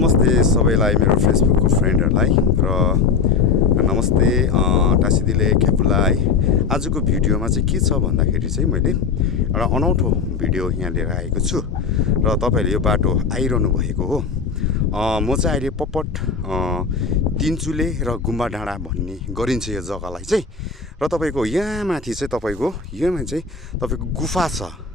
नमस्ते सबैलाई मेरो फेसबुकको फ्रेन्डहरूलाई र नमस्ते टासिदिले ख्यापुलाई। आजको भिडियोमा चाहिँ के छ भन्दाखेरि चाहिँ मैले एउटा अनौठो भिडियो यहाँ लिएर आएको छु र तपाईँहरूले यो बाटो आइरहनु भएको हो। म चाहिँ अहिले पपट तिनचुले र गुम्बा डाँडा भन्ने गरिन्छ यो जग्गालाई चाहिँ। र तपाईँको यहाँ माथि चाहिँ तपाईँको यहाँ चाहिँ तपाईँको गुफा छ।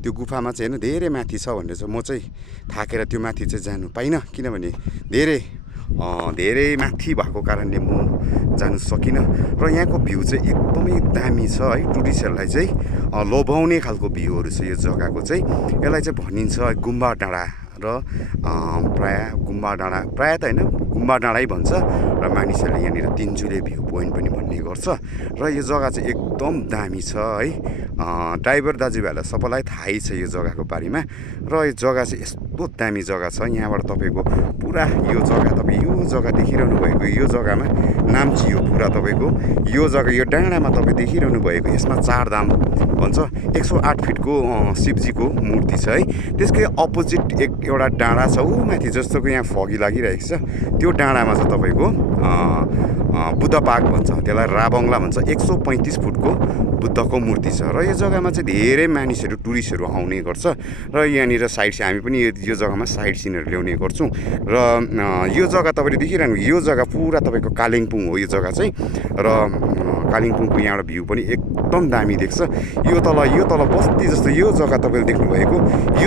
त्यो गुफामा चाहिँ होइन धेरै माथि छ भनेर चाहिँ म चाहिँ थाकेर त्यो माथि चाहिँ जानु पाइनँ, किनभने धेरै माथि भएको कारणले म जानु सकिनँ। र यहाँको भ्यू चाहिँ एकदमै दामी छ है, टुरिस्टहरूलाई चाहिँ लोभ्याउने खालको भ्यूहरू छ यो जग्गाको चाहिँ। यसलाई चाहिँ भनिन्छ गुम्बा डाँडा र प्रायः गुम्बा डाँडा प्रायः त होइन गुम्बा डाँडै भन्छ र मानिसहरूले यहाँनिर तिनचुले भ्यू पोइन्ट पनि भन्ने गर्छ। र यो जग्गा चाहिँ एकदम दामी छ है। ड्राइभर दाजुभाइहरूलाई सबैलाई थाहै छ यो जग्गाको बारेमा। र यो जग्गा चाहिँ यस्तो दामी जग्गा छ, यहाँबाट तपाईँको पुरा यो जग्गा तपाईँ यो जग्गा देखिरहनु भएको यो जग्गामा नाम्ची हो पुरा तपाईँको यो जग्गा यो डाँडामा तपाईँ देखिरहनु भएको यसमा चारधाम भन्छ। 108 फिटको शिवजीको मूर्ति छ है। त्यसकै अपोजिट एउटा डाँडा छ ऊ माथि जस्तोको यहाँ फगी लागिरहेको छ, त्यो डाँडामा चाहिँ तपाईँको बुद्ध पार्क भन्छ, त्यसलाई राबङ्ला भन्छ। 135 फुटको बुद्धको मूर्ति छ र यो जग्गामा चाहिँ धेरै मानिसहरू टुरिस्टहरू आउने गर्छ। र यहाँनिर साइड सिन हामी पनि यो जग्गामा साइड सिनहरू ल्याउने गर्छौँ। र यो जग्गा तपाईँले देखिरहनु यो जग्गा पुरा तपाईँको कालिम्पोङ हो यो जग्गा चाहिँ। र कालिम्पोङको यहाँबाट भ्यू पनि एकदम दामी देख्छ। यो तल बस्ती जस्तो यो जग्गा तपाईँले देख्नुभएको यो